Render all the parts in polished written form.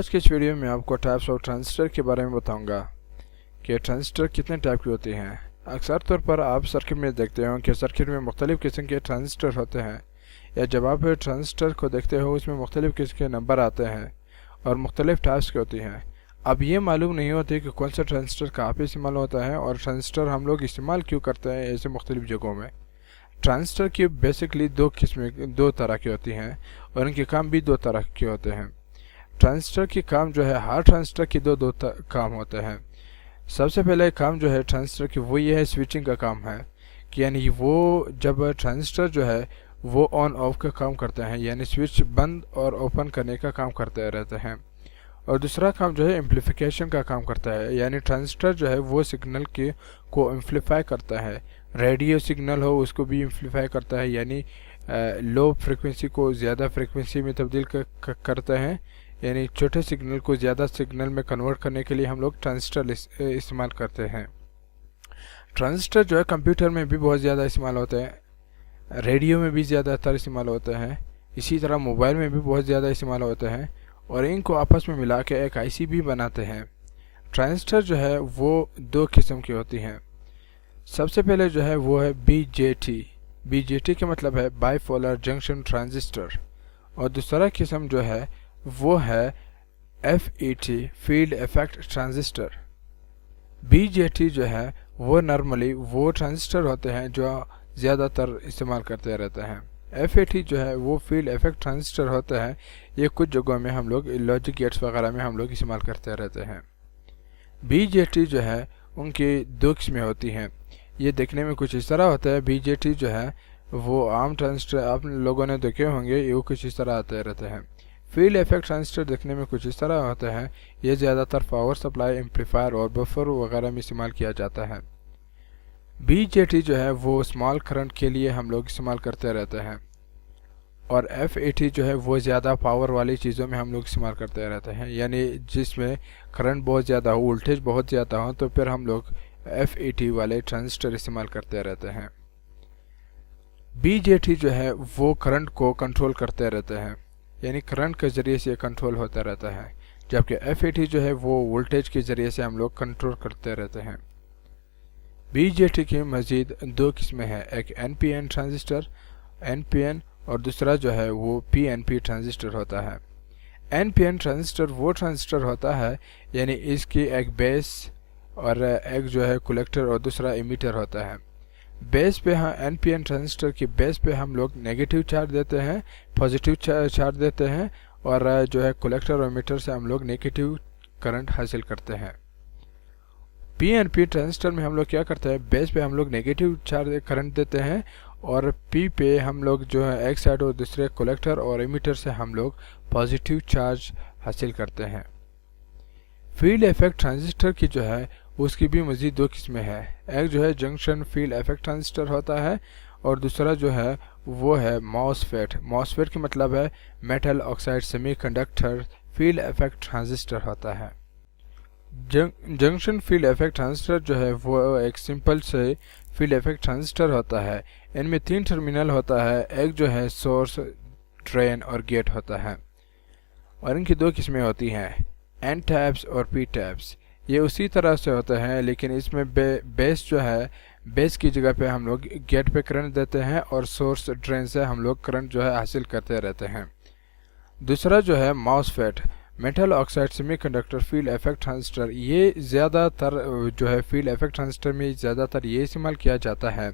आज के इस वीडियो में आपको टाइप्स ऑफ ट्रांजिस्टर के बारे में बताऊंगा कि ट्रांजिस्टर कितने टाइप की होती हैं। अक्सर तौर पर आप सर्किट में देखते हो कि सर्किट में मुख्तलिफ़ किस्म के ट्रांजिस्टर होते हैं, या जब आप ट्रांजिस्टर को देखते हो उसमें मुख्तलिफ़ किस्म के नंबर आते हैं और मुख्तलिफ़ टाइप्स की होती हैं। अब ये मालूम नहीं होती कि कौन सा ट्रांजिस्टर कहाँ पे इस्तेमाल होता है और ट्रांजिस्टर हम लोग इस्तेमाल क्यों करते हैं ऐसे मुख्तलिफ़ जगहों में। ट्रांजिस्टर की बेसिकली दो तरह की होती हैं और इनके काम भी दो तरह के होते हैं। ट्रांजिस्टर की काम जो है, हर ट्रांजिस्टर की दो काम होते हैं। सबसे पहले काम जो है ट्रांजिस्टर की वो ये है, स्विचिंग का काम है कि यानी वो जब ट्रांजिस्टर जो है वो ऑन ऑफ का काम करते हैं, यानी स्विच बंद और ओपन करने का काम करते रहते हैं। और दूसरा काम जो है एम्पलीफिकेशन का काम करता है, यानी ट्रांजिस्टर जो है वो सिग्नल को एम्पलीफाई करता है। रेडियो सिग्नल हो उसको भी एम्पलीफाई करता है, यानी लो फ्रिक्वेंसी को ज़्यादा फ्रिक्वेंसी में तब्दील करते हैं, यानी छोटे सिग्नल को ज़्यादा सिग्नल में कन्वर्ट करने के लिए हम लोग ट्रांजिस्टर इस्तेमाल करते हैं। ट्रांजिस्टर जो है कंप्यूटर में भी बहुत ज़्यादा इस्तेमाल होते हैं, रेडियो में भी ज़्यादातर इस्तेमाल होते हैं, इसी तरह मोबाइल में भी बहुत ज़्यादा इस्तेमाल होते हैं और इनको आपस में मिला के एक आईसी भी बनाते हैं। ट्रांजिस्टर जो है वो दो किस्म की होती हैं। सबसे पहले जो है वो है बीजेटी। बीजेटी का मतलब है बाईपोलर जंक्शन ट्रांजिस्टर। और दूसरा किस्म जो है वो है FET, field effect transistor. BJT जो है वो नॉर्मली वो ट्रांजिस्टर होते हैं जो ज़्यादातर इस्तेमाल करते रहते हैं। एफईटी जो है वो फील्ड इफेक्ट ट्रांजिस्टर होता है, ये कुछ जगहों में हम लोग लॉजिक गेट्स वगैरह में हम लोग इस्तेमाल करते रहते हैं। बीजेटी जो है उनकी दो किस्में होती हैं, ये देखने में कुछ इस तरह होता है। बीजेटी जो है वो आम ट्रांजिस्टर आप लोगों ने देखे होंगे, ये कुछ इस तरह आते रहते हैं। फील्ड इफेक्ट ट्रांजिस्टर देखने में कुछ इस तरह होता है, ये ज़्यादातर पावर सप्लाई, एम्पलीफायर और बफर वगैरह में इस्तेमाल किया जाता है। बीजेटी जो है वो स्मॉल करंट के लिए हम लोग इस्तेमाल करते रहते हैं और एफईटी जो है वो ज़्यादा पावर वाली चीज़ों में हम लोग इस्तेमाल करते रहते हैं, यानी जिसमें करंट बहुत ज़्यादा हो, वोल्टेज बहुत ज़्यादा हो, तो फिर हम लोग एफईटी वाले ट्रांजिस्टर इस्तेमाल करते रहते हैं। बीजेटी जो है वो करंट को कंट्रोल करते रहते हैं, यानी करंट के ज़रिए से कंट्रोल होता रहता है, जबकि एफईटी जो है वो वोल्टेज के ज़रिए से हम लोग कंट्रोल करते रहते हैं। बीजेटी की मज़ीद दो किस्में हैं, एक एनपीएन ट्रांजिस्टर एनपीएन और दूसरा जो है वो पीएनपी ट्रांजिस्टर होता है। एनपीएन ट्रांजिस्टर वो ट्रांजिस्टर होता है, यानी इसकी एक बेस और एक जो है कलेक्टर और दूसरा इमीटर होता है। बेस पे हाँ, एनपीएन ट्रांजिस्टर की बेस पे हम लोग नेगेटिव चार्ज देते हैं, पॉजिटिव चार्ज देते हैं, और जो है कलेक्टर और इमीटर से हम लोग नेगेटिव करंट हासिल करते हैं। पीएनपी ट्रांजिस्टर में हम लोग क्या करते हैं, बेस पे हम लोग नेगेटिव चार्ज करंट देते हैं और पी पे हम लोग जो है एक साइड और दूसरे कलेक्टर और इमीटर से हम लोग पॉजिटिव चार्ज हासिल करते हैं। फील्ड इफेक्ट ट्रांजिस्टर की जो है उसकी भी मज़ीद दो किस्में हैं, एक जो है जंक्शन फील्ड इफेक्ट ट्रांजिस्टर होता है और दूसरा जो है वो है मॉसफेट। मॉसफेट का मतलब है metal oxide semiconductor field effect transistor होता है। जंक्शन फील्ड इफेक्ट ट्रांजिस्टर जो है वो एक सिंपल से फील्ड इफेक्ट ट्रांजिस्टर होता है। इनमें तीन टर्मिनल होता है, एक जो है सोर्स, ड्रेन और गेट होता है, और इनकी दो किस्में होती हैं, एन टैप्स और पी टैप्स। ये उसी तरह से होता है, लेकिन इसमें बेस जो है, बेस की जगह पे हम लोग गेट पे करंट देते हैं और सोर्स ड्रेन से हम लोग करंट जो है हासिल करते रहते हैं। दूसरा जो है MOSFET, metal oxide semiconductor field effect transistor, ये ज़्यादातर जो है फील्ड इफेक्ट ट्रांजिस्टर में ज़्यादातर ये इस्तेमाल किया जाता है।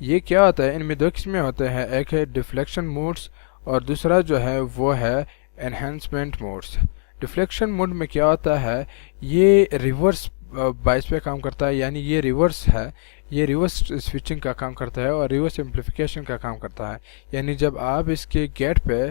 ये क्या होता है, इनमें दो किस्में होते हैं, एक है डिफ्लेक्शन मोड्स और दूसरा जो है वो है एनहेंसमेंट मोड्स। डिफ्लेक्शन मोड में क्या होता है, ये रिवर्स बायस पे काम करता है, यानी ये रिवर्स है, ये रिवर्स स्विचिंग का काम करता है और रिवर्स एम्पलीफिकेशन का काम करता है। यानी जब आप इसके गेट पे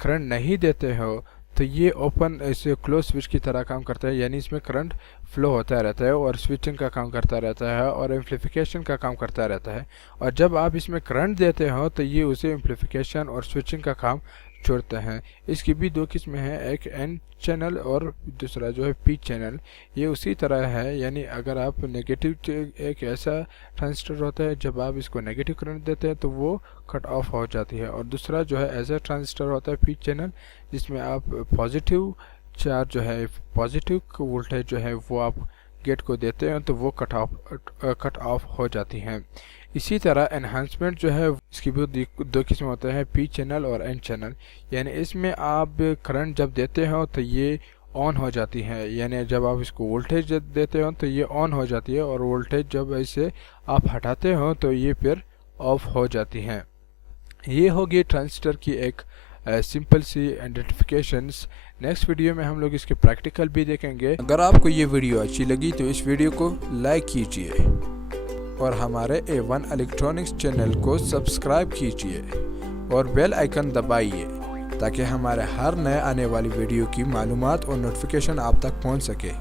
करंट नहीं देते हो तो ये ओपन इसे क्लोज स्विच की तरह काम करता है, यानी इसमें करंट फ्लो होता रहता है और स्विचिंग का काम करता रहता है और एम्पलीफिकेशन का काम करता रहता है। और जब आप इसमें करंट देते हो तो ये उसे एम्पलीफिकेशन और स्विचिंग का काम छोड़ते हैं। इसकी भी दो किस्में हैं, एक एन चैनल और दूसरा जो है पी चैनल। ये उसी तरह है, यानी अगर आप नेगेटिव, एक ऐसा ट्रांजिस्टर होता है जब आप इसको नेगेटिव करंट देते हैं तो वो कट ऑफ हो जाती है, और दूसरा जो है ऐसा ट्रांजिस्टर होता है पी चैनल जिसमें आप पॉजिटिव चार्ज जो है पॉजिटिव वोल्टेज जो है वो आप गेट को देते हैं तो वो कट ऑफ हो जाती हैं। इसी तरह एनहांसमेंट जो है इसकी भी दो किस्म होते हैं, पी चैनल और एन चैनल। यानी इसमें आप करंट जब देते हो तो ये ऑन हो जाती है, यानी जब आप इसको वोल्टेज देते हो तो ये ऑन हो जाती है, और वोल्टेज जब ऐसे आप हटाते हो तो ये फिर ऑफ हो जाती हैं। ये होगी ट्रांजिस्टर की एक सिंपल सी आइडेंटिफिकेशंस। नेक्स्ट वीडियो में हम लोग इसके प्रैक्टिकल भी देखेंगे। अगर आपको ये वीडियो अच्छी लगी तो इस वीडियो को लाइक कीजिए और हमारे A1 इलेक्ट्रॉनिक्स चैनल को सब्सक्राइब कीजिए और बेल आइकन दबाइए ताकि हमारे हर नए आने वाली वीडियो की मालूमात और नोटिफिकेशन आप तक पहुंच सके।